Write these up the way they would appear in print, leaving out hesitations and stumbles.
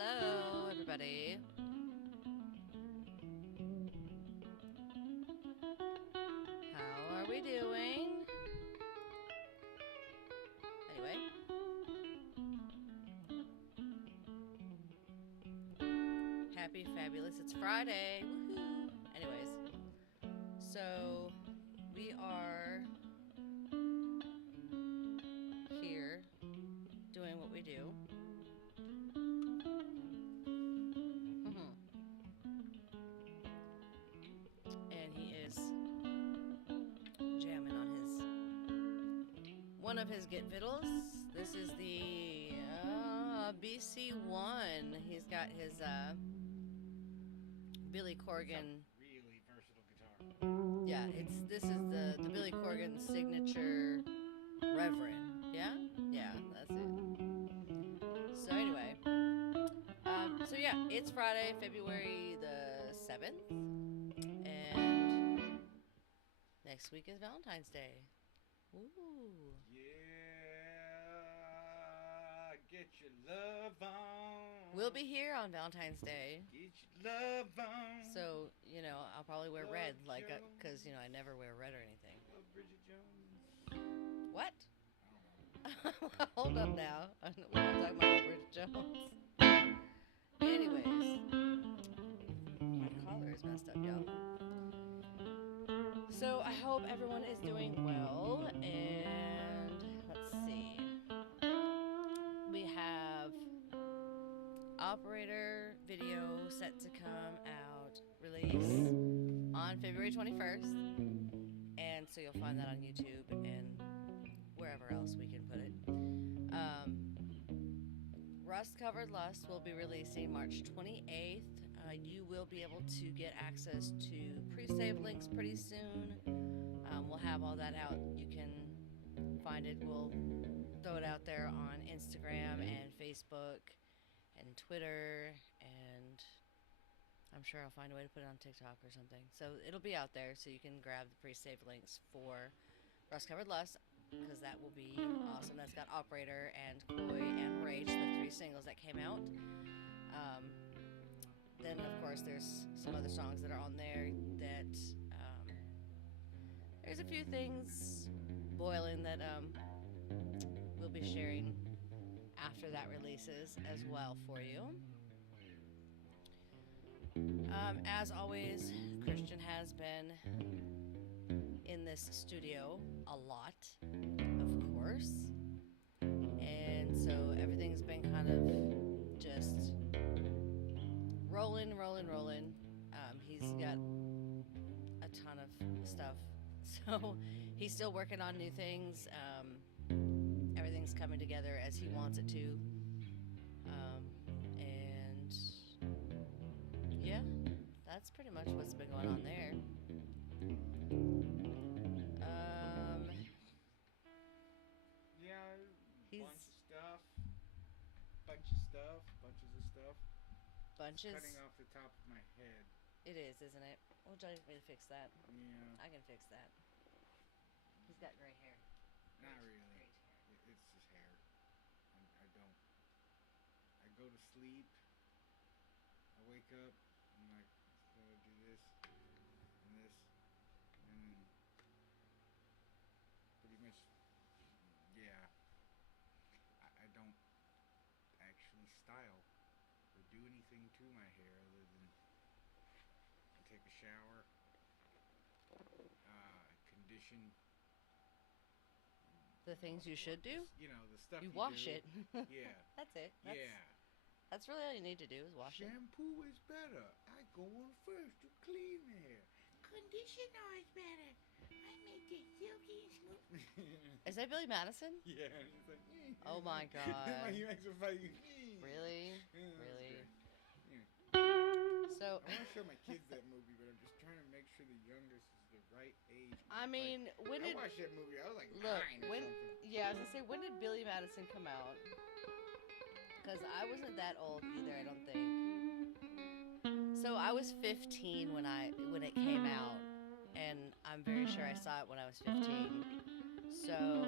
Hello, everybody. How are we doing? Anyway, happy, fabulous. It's Friday. Woohoo! Anyways, so we are here doing what we do. And he is jamming on one of his Git fiddles. This is the BC1. He's got his Billy Corgan. Really versatile guitar. Yeah, this is the Billy Corgan signature Reverend. Yeah, that's it. So anyway, it's Friday, February the 7th, and next week is Valentine's Day. Ooh. Yeah, get your love on. We'll be here on Valentine's Day. Get your love on. So, I'll probably wear red, because, I never wear red or anything. Love Bridget Jones. What? I don't know. Hold up now. We're not talking about Bridget Jones. Anyways, my collar is messed up, y'all. So I hope everyone is doing well, and let's see. We have Operator video set to come out, release on February 21st, and so you'll find that on YouTube and wherever else we can put it. Rust Covered Lust will be releasing March 28th. You will be able to get access to pre-save links pretty soon. We'll have all that out. You can find it. We'll throw it out there on Instagram and Facebook and Twitter, and I'm sure I'll find a way to put it on TikTok or something. So it'll be out there, so you can grab the pre-save links for Rust Covered Lust, because that will be awesome. That's got Operator and Koi and Rage, the 3 singles that came out. Then, of course, there's some other songs that are on there that there's a few things boiling that we'll be sharing after that releases as well for you. As always, Christian has been in this studio a lot, of course, and so everything's been kind of just rolling. He's got a ton of stuff, so he's still working on new things. Everything's coming together as he wants it to, and yeah, that's pretty much what's been going on there. Yeah, He's bunches of stuff. bunches. It's cutting off the top of my head. It is, isn't it? Well, Johnny need me to fix that. Yeah. I can fix that. He's got gray hair. Not really. Great hair. It's just hair. I go to sleep. I wake up. I'm like, I'm gonna do this and this, and then pretty much, yeah. I don't actually style or do anything to my hair other than take a shower, condition. The things you should do? You know, the stuff You wash do. it. Yeah. That's it. Yeah. That's really all you need to do is wash it. Shampoo is better. I go on first to clean hair. Conditioner is better. I make it silky and smooth. Is that Billy Madison? Yeah. And it's like, Oh my god. He makes a face. Really? Yeah, that's Really? great. Yeah. So, I want to show my kids that movie, but I'm just trying to make sure the youngest is the right age. I mean, when I did... watched that movie. I was like Look, 9 or when... something. Yeah, I was gonna say, when did Billy Madison come out? Because I wasn't that old either, I don't think. So I was 15 when it came out, and I'm very sure I saw it when I was 15. So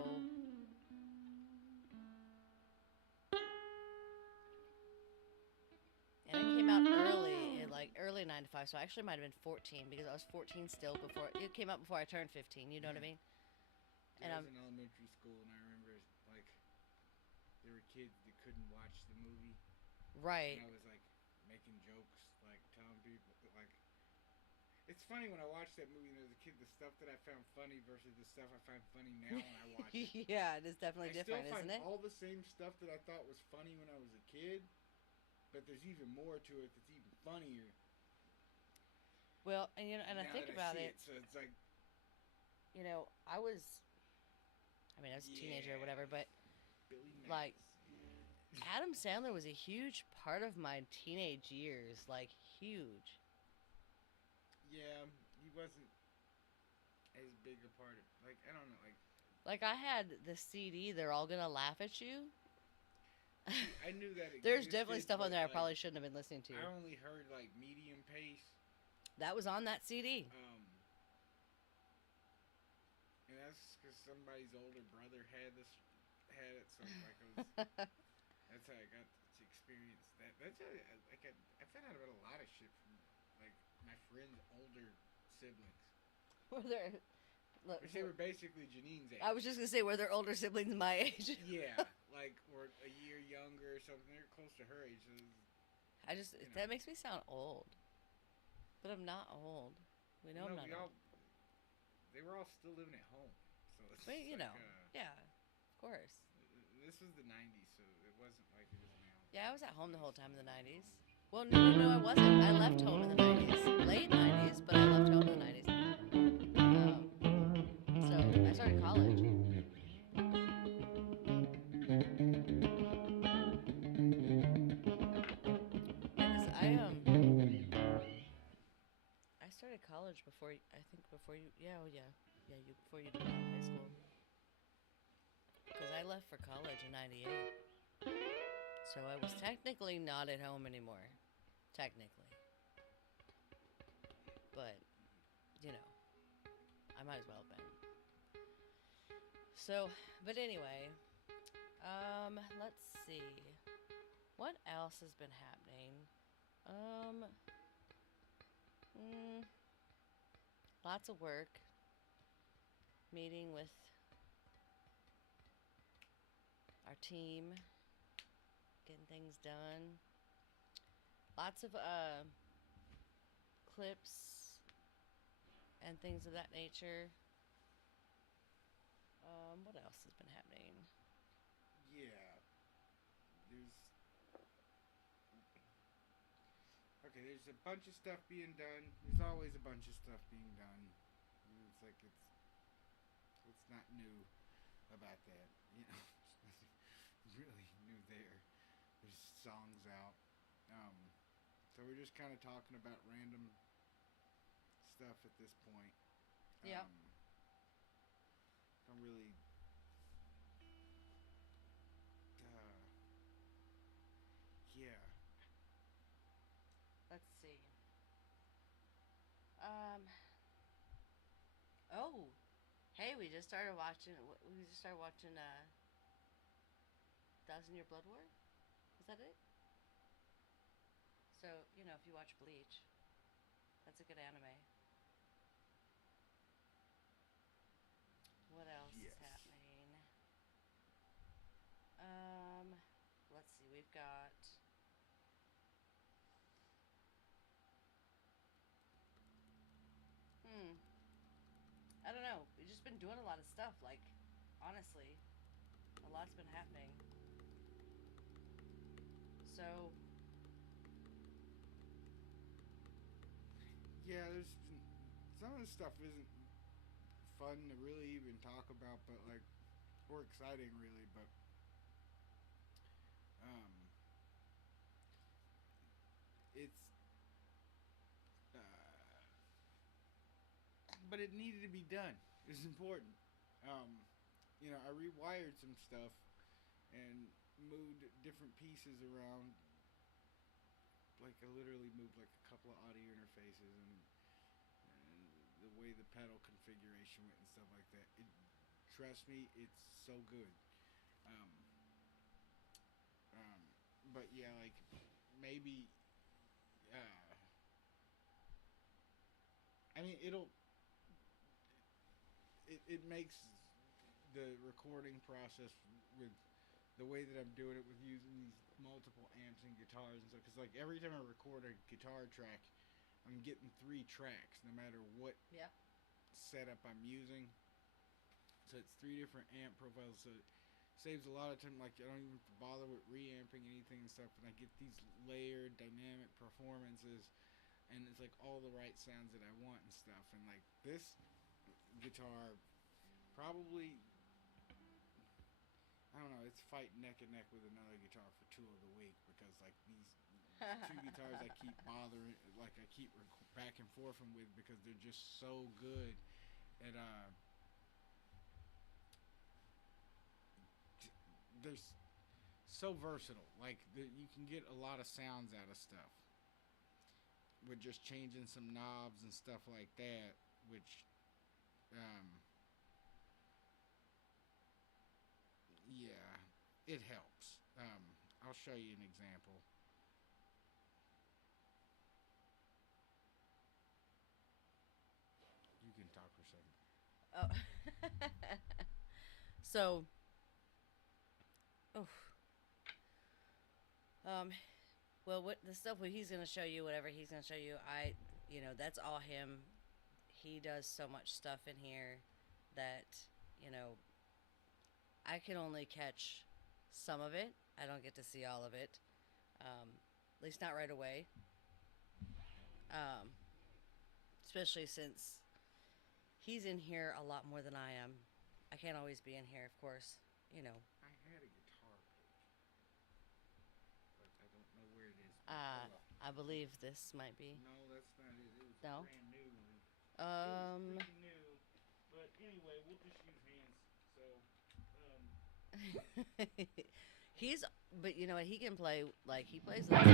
out early, in like early 95, so I actually might have been 14 because I was 14 still before it came out before I turned 15. You know what I mean? And I I'm was in elementary school, and I remember like there were kids that couldn't watch the movie, and right. I was like making jokes, like telling people that, like, it's funny when I watched that movie as a kid, the stuff that I found funny versus the stuff I find funny now when I watch it. Yeah, it is definitely I still different, find isn't it? all the same stuff that I thought was funny when I was a kid, but there's even more to it that's even funnier Well, and and I now think that I about see it. it. So it's like, I was, I mean, I was a teenager or yeah, whatever, but Billy like Madison. Adam Sandler was a huge part of my teenage years, like huge. Yeah, he wasn't as big a part of, like, I don't know, like, Like I had the CD. They're all gonna laugh at you. see, I knew that There's definitely existed, stuff on but there I like, probably shouldn't have been listening to. I only heard like medium pace. That was on that CD. And that's because somebody's older brother had it, so like I was. That's how I got to experience that. That's how like I found out about a lot of shit from like my friends' older siblings, Were there? Look, which they were basically Janine's age. I was just gonna say, were there older siblings my age? Yeah, like or a year younger or something. They're close to her age. So I just that makes me sound old, but I'm not old. We know I'm not old. They were all still living at home, so it's But like, yeah, of course. this was the '90s, so it wasn't like it is now. Yeah, I was at home the whole time in the '90s. Well, no, I wasn't. I left home in the '90s, late '90s, but I left home in the '90s. So I started college. Because I started college before I think before you. Yeah, oh yeah, you before you did high school. Because I left for college in '98. So I was technically not at home anymore. Technically. But, I might as well have been. So, but anyway, let's see. What else has been happening? Lots of work. Meeting with our team. Getting things done. Lots of clips and things of that nature. What else has been happening? Yeah, there's okay. There's a bunch of stuff being done. There's always a bunch of stuff being done. It's like it's not new about that. Really new there. There's songs out. So we're just kind of talking about random stuff at this point. Yeah. I'm really. Yeah. Let's see. Oh, hey, we just started watching. Thousand Year Blood War. Is that it? So if you watch Bleach, that's a good anime. What else Yes. is happening? Let's see. We've got. I don't know. We've just been doing a lot of stuff. Like, honestly, a lot's been happening. So. Yeah, there's some of the stuff isn't fun to really even talk about, but like, or exciting really, but it's but it needed to be done. It's important. I rewired some stuff and moved different pieces around. Like I literally moved like a couple of audio interfaces and the way the pedal configuration went and stuff like that. Trust me, it's so good. Um, but yeah, like maybe I mean, it makes the recording process with the way that I'm doing it with using these multiple amps and guitars and stuff. Because like every time I record a guitar track, I'm getting 3 tracks, no matter what Yeah. setup I'm using. So it's 3 different amp profiles. So it saves a lot of time. Like I don't even have to bother with reamping anything and stuff, and I get these layered dynamic performances, and it's like all the right sounds that I want and stuff. And like this guitar, probably I don't know. It's fighting neck and neck with another guitar for tool of the week because like these 2 guitars I keep bothering, like I keep back and forth with because they're just so good at they're so versatile. Like you can get a lot of sounds out of stuff with just changing some knobs and stuff like that, which yeah, it helps. I'll show you an example. You can talk for a second. Oh. So, oh, um, well, what the stuff what he's gonna show you, whatever he's gonna show you, that's all him. He does so much stuff in here that you know I can only catch some of it. I don't get to see all of it, at least not right away. Um, Especially since he's in here a lot more than I am. I can't always be in here, of course. You know. I had a guitar pick, but I don't know where it is. Uh, Oh well. I believe this might be. No, that's not it. It was a No. brand new one. It was Um. pretty new. But anyway, we'll just use hands. So, um, He's, but you know what? He can play like he plays. Like,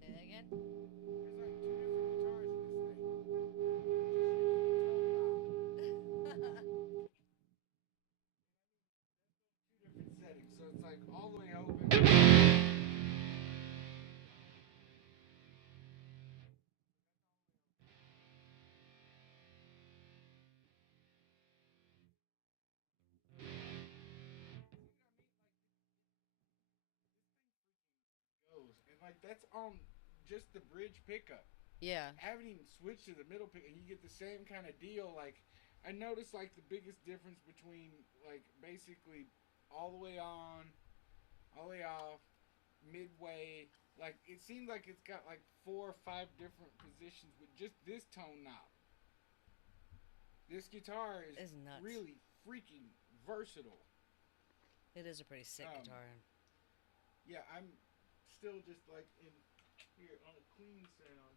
say that again. there's like 2 different guitars in this thing. Just using the tone knob. 2 different settings, so it's like all the way open. Goes and like that's on just the bridge pickup. Yeah. I haven't even switched to the middle pick, and you get the same kind of deal. Like I noticed, like the biggest difference between like basically all the way on, all the way off, midway. Like it seems like it's got like 4 or 5 different positions with just this tone knob. This guitar is It's nuts. really freaking versatile. It is a pretty sick guitar. Yeah, I'm still just like in here on a clean sound.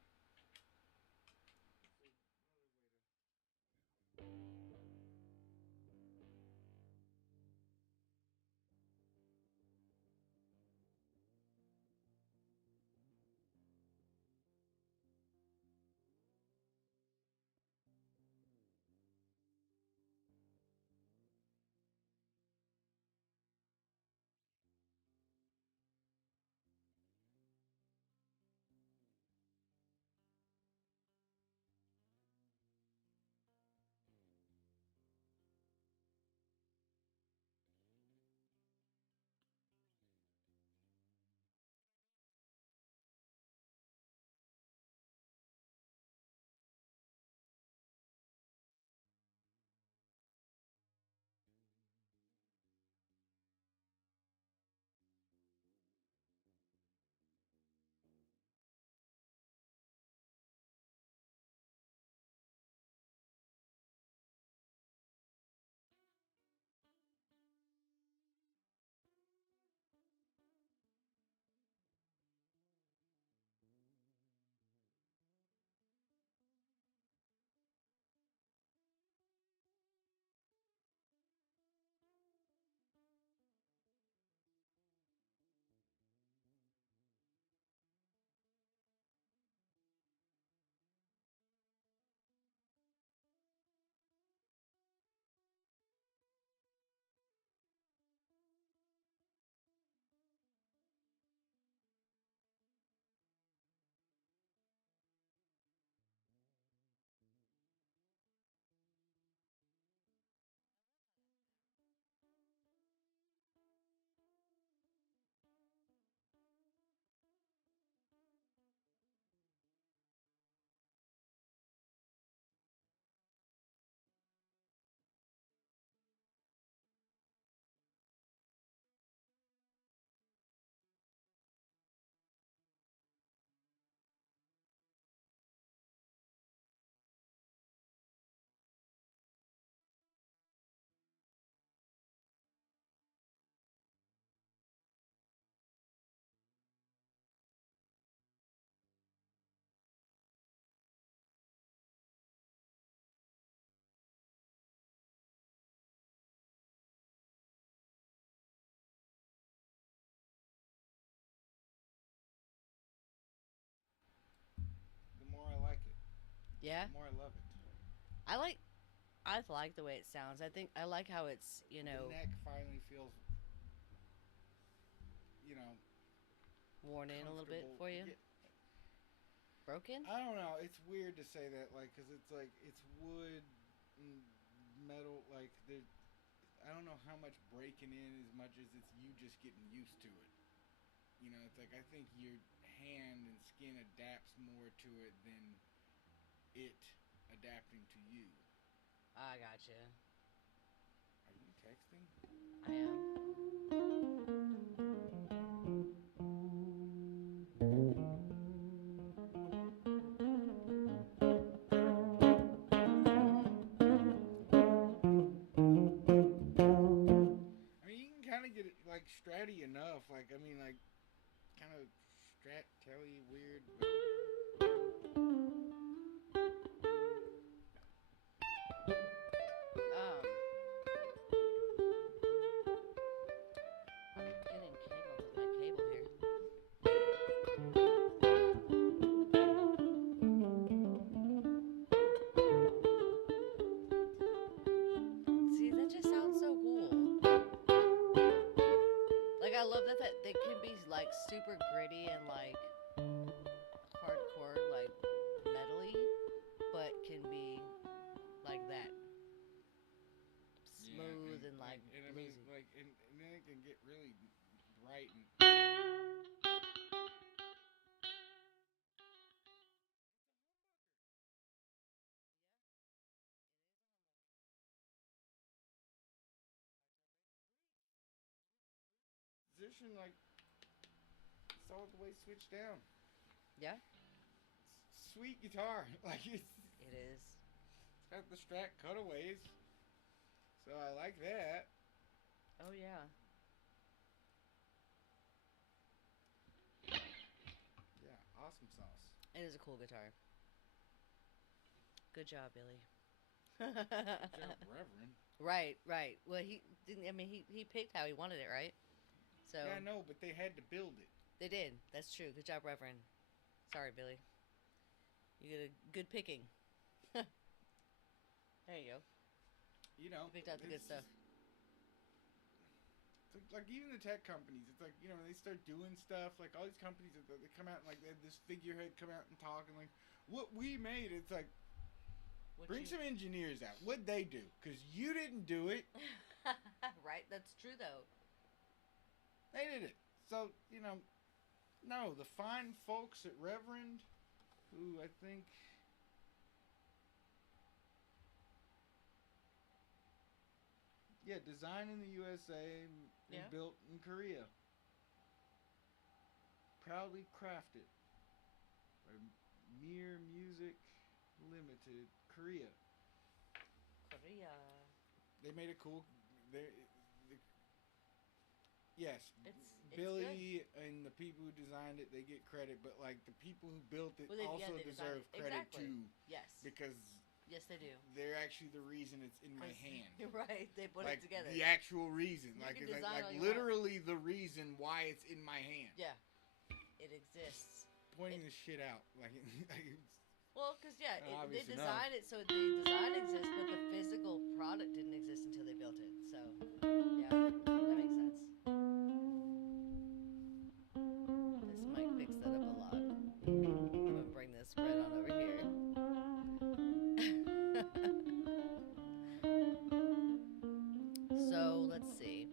Yeah, the more I love it. I like I like the way it sounds. I think I like how it's, you The know, neck finally feels, you know, worn in a little bit comfortable. for you. Yeah, Broken? I don't know. It's weird to say that, like, because it's like it's wood, and metal. Like, there, I don't know how much breaking in as much as it's you just getting used to it. You know, it's like I think your hand and skin adapts more to it than it adapting to you. I gotcha. Are you texting? I am. I mean, you can kind of get it like stratty enough. Like, I mean, like kind of strat telly weird. But I'm getting tangled with my cable here. See, that just sounds so cool. Like I love that they can be like super gritty and like hardcore, like metally, but can be like that yeah, smooth and like and I mean, bluesy. like, and then it can get really bright and position like it's all the way switched down. Yeah, Sweet guitar, like it is. it's got the Strat cutaways, so I like that. Oh yeah. Yeah, awesome sauce. It is a cool guitar. Good job, Billy. Good job, Reverend. Right, right. Well, he didn't. I mean, he picked how he wanted it, right? So Yeah, I know, but they had to build it. they did. That's true. Good job, Reverend. Sorry, Billy. You get a good picking. There you go. You know, You picked out the good it's stuff. just like even the tech companies. It's like they start doing stuff. Like all these companies, they come out and like they have this figurehead come out and talk and like what we made. It's like What bring you... some engineers out. What'd they do? Because you didn't do it. Right. That's true though. They did it. So no, the fine folks at Reverend, who I think designed in the USA and Yeah. built in Korea. Proudly crafted by Mere Music Limited, Korea. Korea. They made a cool. They, the, yes, It's Billy good. and the people who designed it, they get credit, but like the people who built it Well, also they designed deserve it. credit Exactly. too, Yes. because Yes, they do. they're actually the reason it's in my 'Cause- hand. Right. They put Like it together. the actual reason, You like can it's design like all you literally the reason why it's in my hand. Yeah. It exists. Pointing this shit out, like, Well, because yeah, they obvious enough. designed it so the design exists, but the physical product didn't exist until they built it. So, yeah, that makes sense. This mic picks that up a lot. I'm gonna bring this spread on over here. So let's see.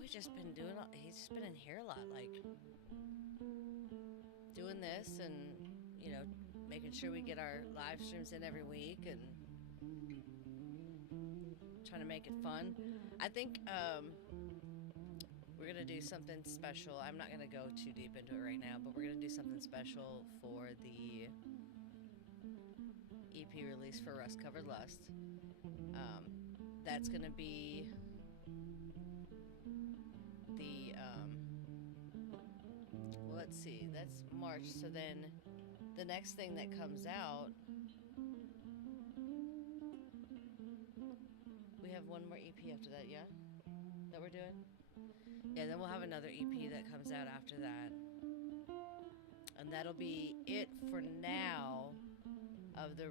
We just been doing. He's just been in here a lot, like doing this, and making sure we get our live streams in every week, and trying to make it fun. I think we're gonna do something special. I'm not gonna go too deep into it right now, but we're gonna do something special for the EP release for Rust Covered Lust. That's gonna be the well, let's see, that's March. So then the next thing that comes out, we have one more EP after that, yeah? That we're doing? Yeah, then we'll have another EP that comes out after that. and that'll be it for now of the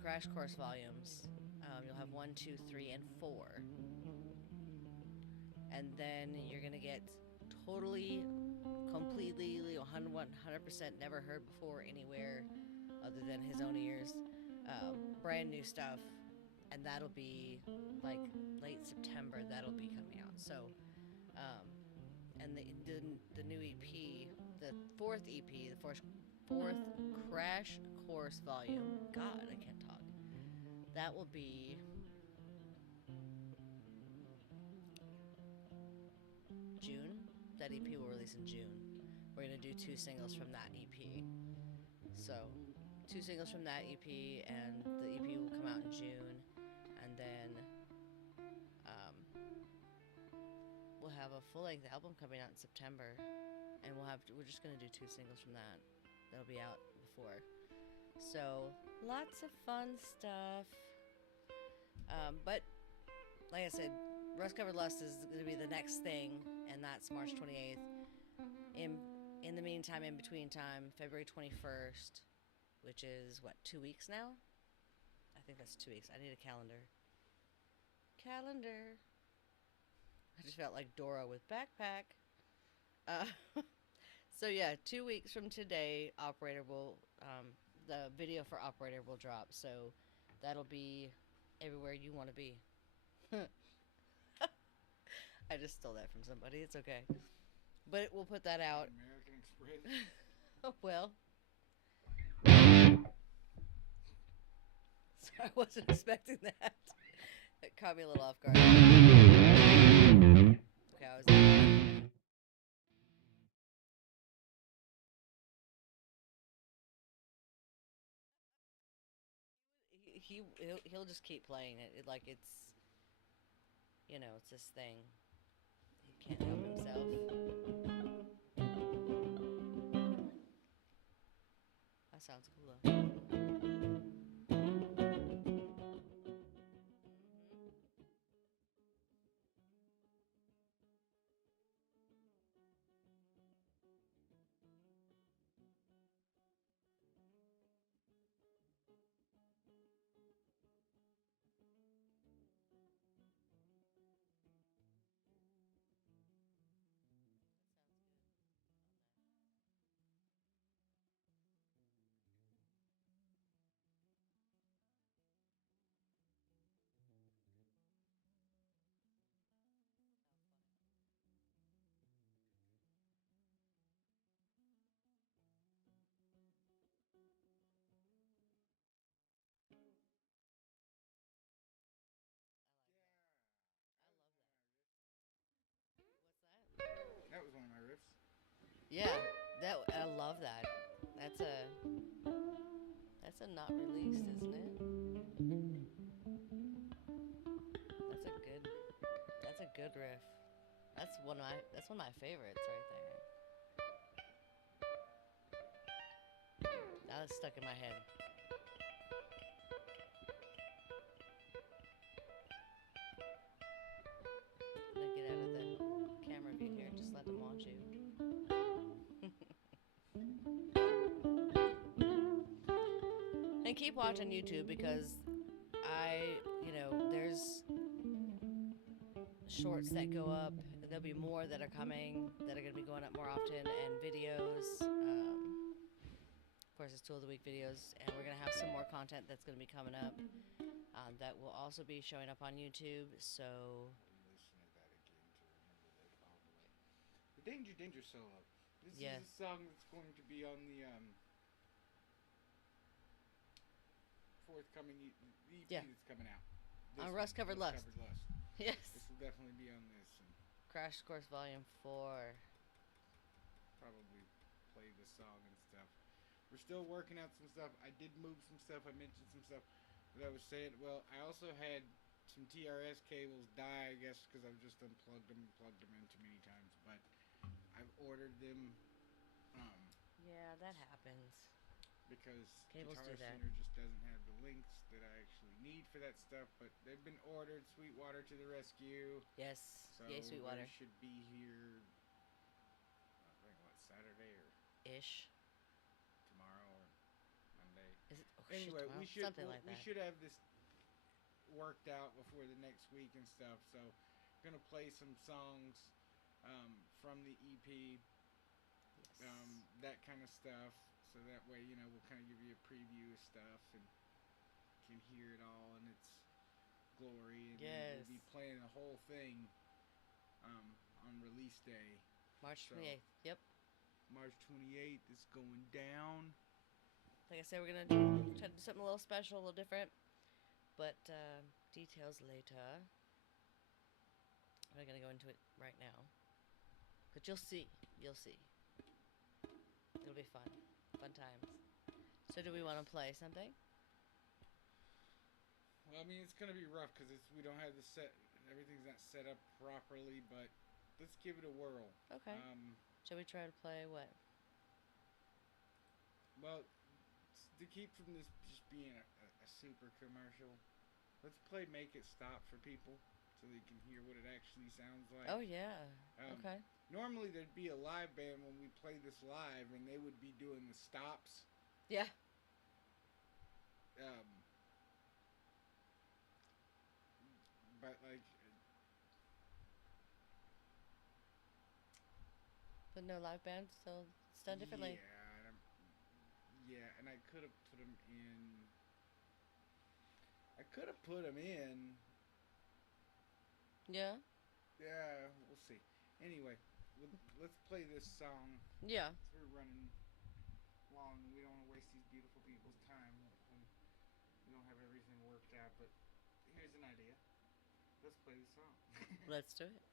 Crash Course volumes. You'll have 1, 2, 3, and 4, and then you're gonna get totally, completely, 100% never heard before anywhere other than his own ears, brand new stuff, and that'll be like late September. That'll be coming out. So, um, and the new EP, the fourth EP, the fourth Crash Course volume. God, I can't talk. That will be June. That EP will release in June. We're gonna do 2 singles from that EP. So, 2 singles from that EP, and the EP will come out in June, and then we'll have a full-length album coming out in September, and we're just gonna do 2 singles from that. That'll be out before. So, lots of fun stuff. But like I said, Rust Covered Lust is going to be the next thing, and that's March 28th. In the meantime, in between time, February 21st, which is, 2 weeks now? I think that's 2 weeks. I need a calendar. Calendar. I just felt like Dora with backpack. So yeah, 2 weeks from today, the video for Operator will drop. So that'll be everywhere you want to be. I just stole that from somebody. It's okay. But we'll put that out. American Express. Oh, well. So I wasn't expecting that. It caught me a little off guard. Okay, I was. He'll just keep playing it. Like it's it's this thing. He can't help himself. That sounds cool though. That was one of my riffs. Yeah, I love that. That's a not released, isn't it? That's a good riff. That's one of my favorites right there. Now it's stuck in my head. I'm gonna get out of the camera view here and just let them watch you. And keep watching YouTube because there's shorts that go up. There'll be more that are coming that are going to be going up more often, and videos. Of course, it's Tool of the Week videos, and we're going to have some more content that's going to be coming up that will also be showing up on YouTube. So Listen to that again to remember that all the way. The Danger Danger solo. This Yeah. is a song that's going to be on the forthcoming EP Yeah. that's coming out. On Rust Covered Lust. Yes. This will definitely be on this, and Crash Course Volume 4. probably play the song and stuff. We're still working out some stuff. I did move some stuff. I mentioned some stuff that I was saying. Well, I also had some TRS cables die, I guess, because I've just unplugged them and plugged them in too many times. But I've ordered them Yeah, that happens. because Cables Guitar do that. Center just doesn't have the links that I actually need for that stuff. But they've been ordered. Sweetwater to the rescue. Yes. So Yay, Sweetwater. they should be here. I think Saturday or Ish. Anyway, we should something like we that. should have this worked out before the next week and stuff. So, gonna play some songs from the EP, Yes. that kind of stuff. So that way, we'll kind of give you a preview of stuff and can hear it all in its glory. And then Yes. we'll be playing the whole thing on release day. March So 28th. Yep. March 28th is going down. Like I said, we're gonna try to do something a little special, a little different, but details later. I'm not gonna go into it right now, but you'll see. You'll see. It'll be fun. Fun times. So, do we want to play something? Well, I mean, it's gonna be rough because we don't have the set. Everything's not set up properly, but let's give it a whirl. Okay. Shall we try to play what? Well, to keep from this just being a super commercial, let's play "Make It Stop" for people so they can hear what it actually sounds like. Oh yeah. Okay. Normally there'd be a live band when we play this live, and they would be doing the stops. Yeah. Um, but like, But no live bands, so it's done differently. yeah, and I could have put them in. I could have put them in. Yeah. Yeah, we'll see. Anyway, let's play this song. Yeah. We're running long. We don't want to waste these beautiful people's time when we don't have everything worked out. But here's an idea. Let's play the song. Let's do it.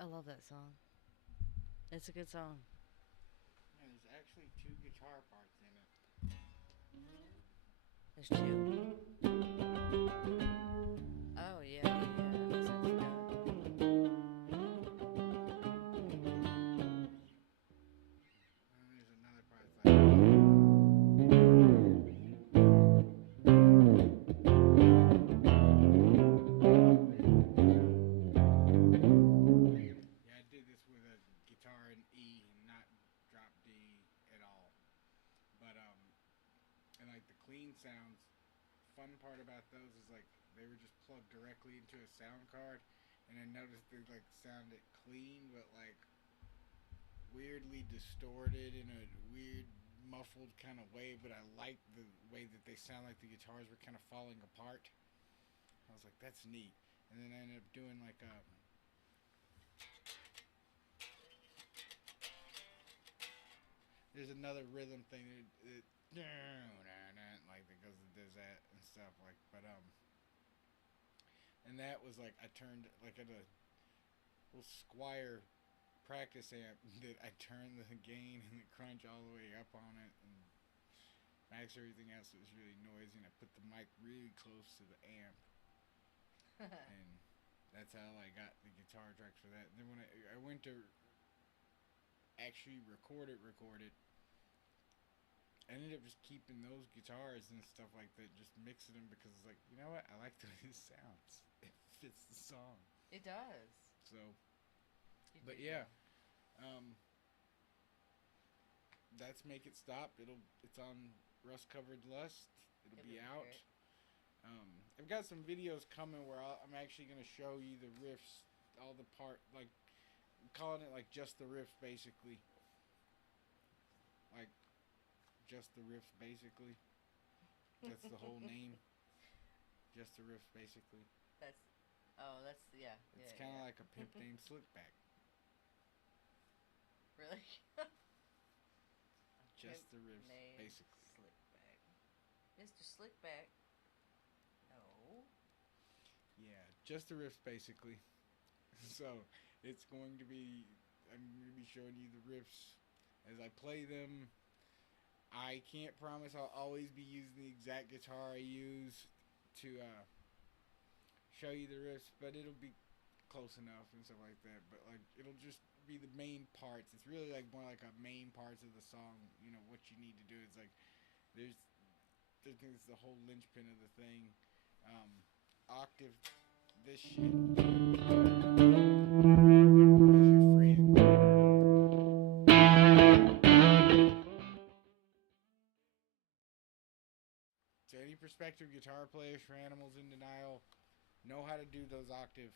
I love that song. It's a good song. Yeah, there's actually two guitar parts in it. There's two. Oh yeah, yeah. Makes sense. And there's another part that's yeah, I did this with a guitar in E and not drop D at all. But and like the clean sounds, fun part about those is like they were just plugged directly into a sound card, and I noticed they like sounded clean, but like weirdly distorted in a weird muffled kind of way. But I like the way that they sound like the guitars were kind of falling apart. I was like, that's neat. And then I ended up doing like a there's another rhythm thing like that goes does that and stuff like and that was like I turned like at a little Squire practice amp that I turned the gain and the crunch all the way up on it and max everything else that was really noisy and I put the mic really close to the amp and that's how I got the guitar tracks for that. And then when I went to actually record it, I ended up just keeping those guitars and stuff like that, just mixing them because it's like, you know what? I like the way this sounds. It fits the song. It does. So, but yeah, that's Make It Stop. It's on Rust Covered Lust. It'll be out. I've got some videos coming where I'm actually going to show you the riffs, all the part, like calling it like just the riffs basically. Like just the riffs basically. That's the whole name. Just the riffs basically. That's yeah. It's kind of like a pimp named Slickback. Really? Just the riffs basically. Slickback. Mr. Slickback. No. Yeah, just the riffs basically. So it's going to be. I'm going to be showing you the riffs as I play them. I can't promise I'll always be using the exact guitar I use to show you the riffs, but it'll be close enough and stuff like that. But like it'll just be the main parts. It's really like more like a main parts of the song. You know what you need to do. It's like there's the whole linchpin of the thing. Octave this shit. To any prospective guitar players for Animals in Denial, know how to do those octave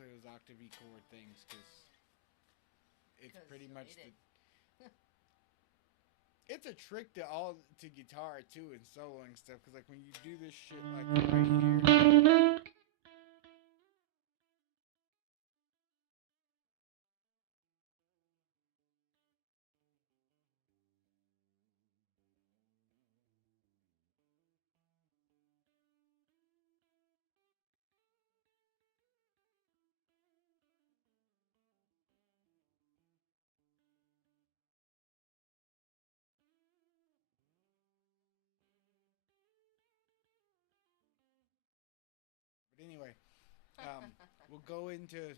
E chord things because it's pretty much it's a trick to guitar too and soloing stuff because like when you do this shit like right here. But anyway, we'll go into.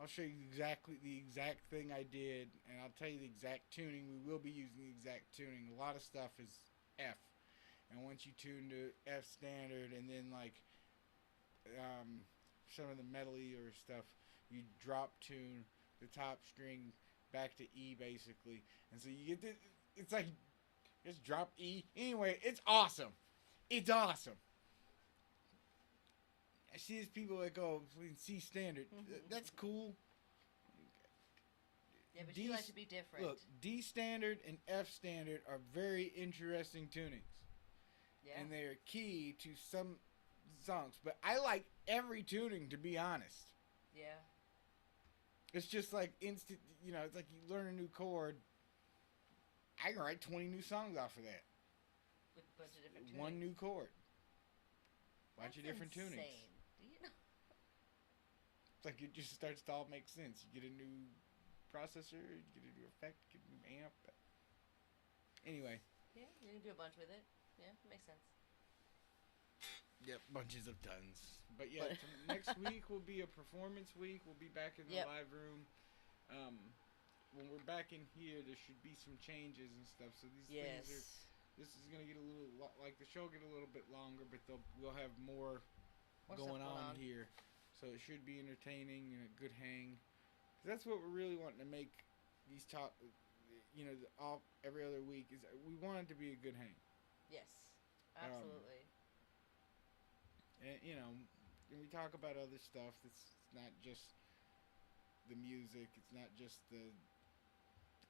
I'll show you the exact thing I did, and I'll tell you the exact tuning. We will be using the exact tuning. A lot of stuff is F, and once you tune to F standard, and then like some of the metalier stuff, you drop tune the top string back to E basically, and so you get this. It's like just drop E. Anyway, it's awesome. It's awesome. I see these people that go C standard. That's cool. Yeah, but you like to be different. Look, D standard and F standard are very interesting tunings. Yeah. And they're key to some songs. But I like every tuning, to be honest. Yeah. It's just like instant, it's like you learn a new chord. I can write 20 new songs off of that. With a bunch of different tunings. One new chord. Bunch of That's different insane. tunings. Do you know? like it just starts to all make sense. You get a new processor, you get a new effect, get a new amp. Anyway, Yeah, you can do a bunch with it. Yeah, makes sense. yep, bunches of tons. But yeah, But next week will be a performance week. We'll be back in the Yep. live room. When we're back in here, there should be some changes and stuff. So these things are. yes, This is gonna get a little like the show will get a little bit longer, but we'll have more more going stuff on here. So it should be entertaining and a good hang. 'Cause that's what we're really wanting to make these top, all every other week is we want it to be a good hang. Yes, absolutely. And and we talk about other stuff. It's not just the music. It's not just the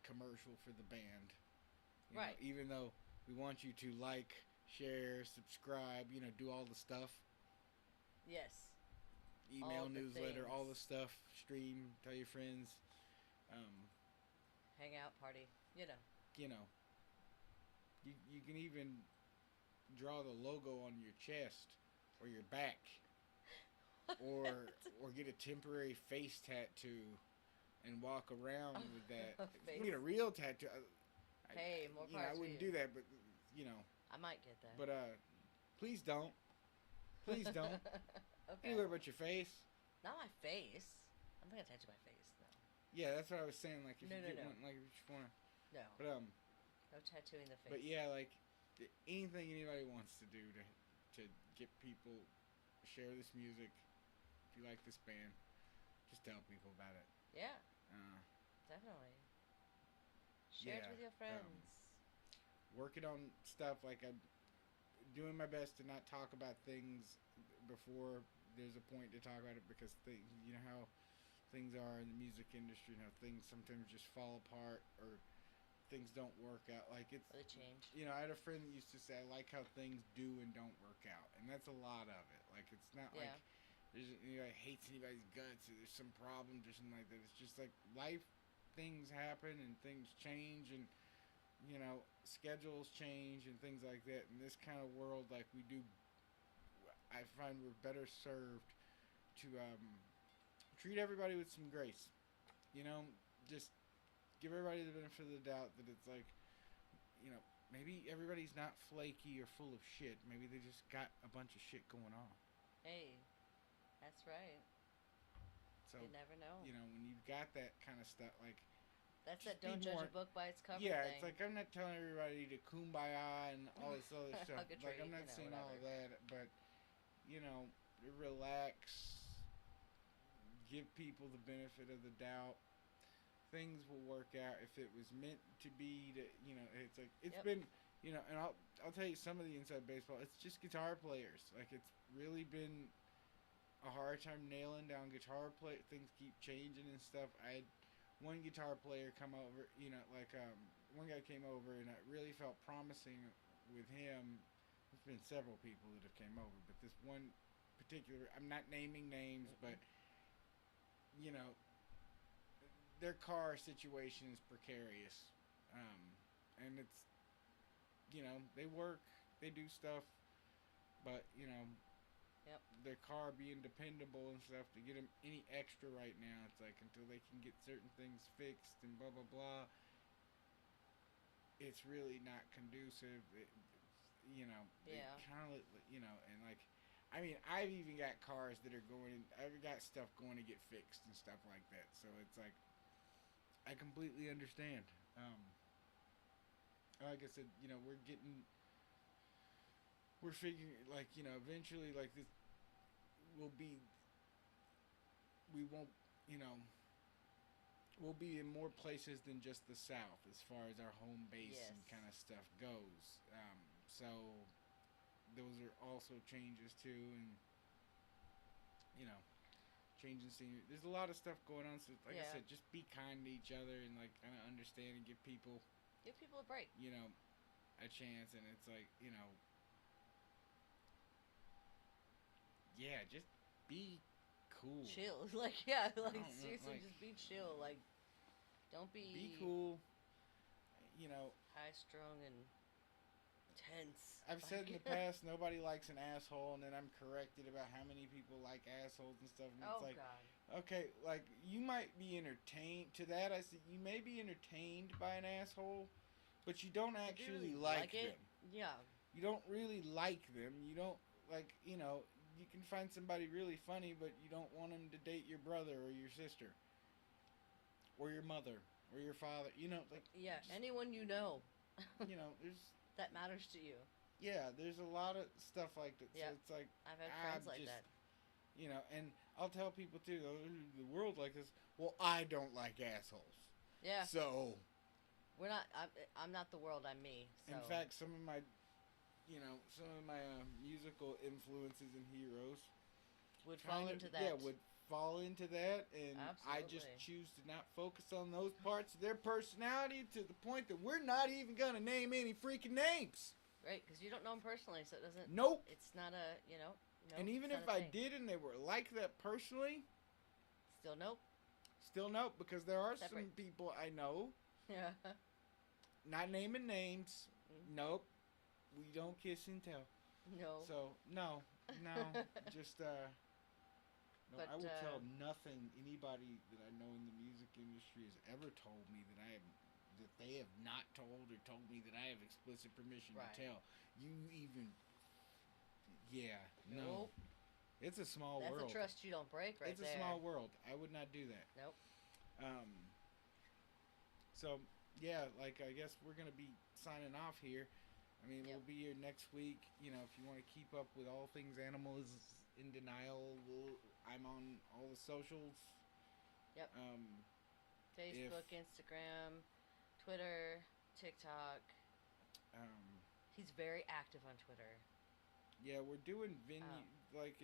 commercial for the band. Right. Even though we want you to like, share, subscribe, do all the stuff. Yes. Email, All the newsletter, all the things. stuff. Stream, tell your friends. Hang out, party. You know. You know, you can even draw the logo on your chest or your back, or get a temporary face tattoo and walk around with that. If you Face. get a real tattoo. Hey, more I parts for wouldn't you. do that, but I might get that. but please don't. Please don't. Okay. Anywhere but your face. Not my face. I'm not gonna tattoo my face. Yeah, that's what I was saying. Like if No, you no, get no. one, like if you just wanna. No. But No tattooing the face. but yeah, like anything anybody wants to do to get people share this music. If you like this band, just tell people about it. Yeah, Uh, definitely. Share it Yeah, with your friends. Working on stuff like I'm doing my best to not talk about things before there's a point to talk about it because you know how things are in the music industry and how things sometimes just fall apart or things don't work out. Like it's Or the change. I had a friend that used to say I like how things do and don't work out, and that's a lot of it. Like it's not Yeah. like there's anybody hates anybody's guts or there's some problems or something like that. It's just like life things happen and things change and schedules change and things like that. In this kind of world, like we do, I find we're better served to treat everybody with some grace. Just give everybody the benefit of the doubt that it's like, maybe everybody's not flaky or full of shit. Maybe they just got a bunch of shit going on. Hey, that's right. So You never know. when you've got that kind of stuff, like That's just that don't be judge more- a book by its cover yeah, thing. it's like I'm not telling everybody to kumbaya and all this other stuff. Hug a Like tree, I'm not saying all of whatever. that, but relax. Give people the benefit of the doubt. Things will work out if it was meant to be. It's like it's Yep. been, and I'll tell you some of the inside baseball. It's just guitar players. Like it's really been a hard time nailing down guitar play. Things keep changing and stuff. I had one guitar player come over. One guy came over, and it really felt promising with him. There's been several people that have came over, but this one particular, I'm not naming names, but their car situation is precarious, and it's they work, they do stuff, but Yep. their car being dependable and stuff to get them any extra right now, it's like until they can get certain things fixed and blah blah blah. It's really not conducive. They Yeah. kind of and like. I mean, I've even got cars that are I've got stuff going to get fixed and stuff like that. So it's like, I completely understand. Like I said, we're figuring, like, eventually, like, this will be, we won't, we'll be in more places than just the South as far as our home base Yes. and kind of stuff goes. So those are also changes too, and changing scenery. There's a lot of stuff going on. So like I Yeah. said, just be kind to each other and like kind of understand and give people Give people a break. a chance. And it's like yeah, just be cool. Chill. Like, yeah, like, don't know, seriously, like- just be chill. Like, don't be, Be cool. high strung and tense. I've said in the past, nobody likes an asshole, and then I'm corrected about how many people like assholes and stuff. And Oh, it's like, God. Okay, like you might be entertained to that. I said you may be entertained by an asshole, but you don't If you actually really like it, them. yeah. You don't really like them. You don't like, you can find somebody really funny, but you don't want them to date your brother or your sister or your mother or your father. Like Yeah, just, anyone you know there's that matters to you. yeah, there's a lot of stuff like that. So Yep. it's like I've had I'm friends like just that. and I'll tell people too, the world like this. Well, I don't like assholes. Yeah. So, We're not. I'm not the world. I'm me. So. in fact, some of my musical influences and heroes Would fall into that. yeah, would fall into that, and I just Absolutely. choose to not focus on those parts of their personality to the point that we're not even gonna name any freaking names. Right, because you don't know them personally, so it doesn't. Nope. It's not a. No. And even it's if not a I thing. did and they were like that personally, Still nope. still nope, because there are Separate. some people I know, Yeah. not naming names. Mm. Nope, we don't kiss and tell. No. So no, just no. But, I will tell nothing anybody that I know in the music industry has ever told me that they have not told or told me that I have explicit permission Right. to tell. You even, yeah, no. Nope. It's a small That's world. a trust you don't break, right It's there. a small world. I would not do that. Nope. Um. So yeah, like I guess we're gonna be signing off here. I mean, Yep. we'll be here next week. If you want to keep up with all things Animals in Denial, I'm on all the socials. Yep. Um, Facebook, Instagram, Twitter, TikTok. um, He's very active on Twitter. yeah, we're doing Oh. like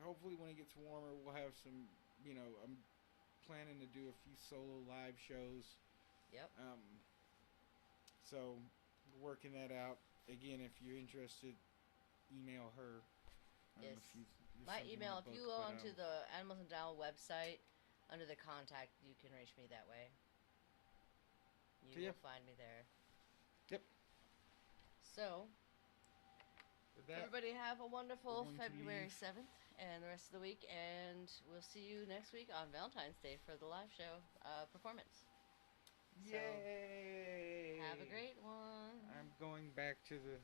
hopefully when it gets warmer, we'll have some. I'm planning to do a few solo live shows. Yep. So working that out. Again, if you're interested, email her. Yes. If there's My something email, on if the you book, go but, onto the Animals and Down website, under the contact, you can reach me that way. You yeah. will find me there. Yep. So, With that, everybody have a wonderful going to February leave. 7th and the rest of the week, and we'll see you next week on Valentine's Day for the live show performance. So, Yay! have a great one. I'm going back to the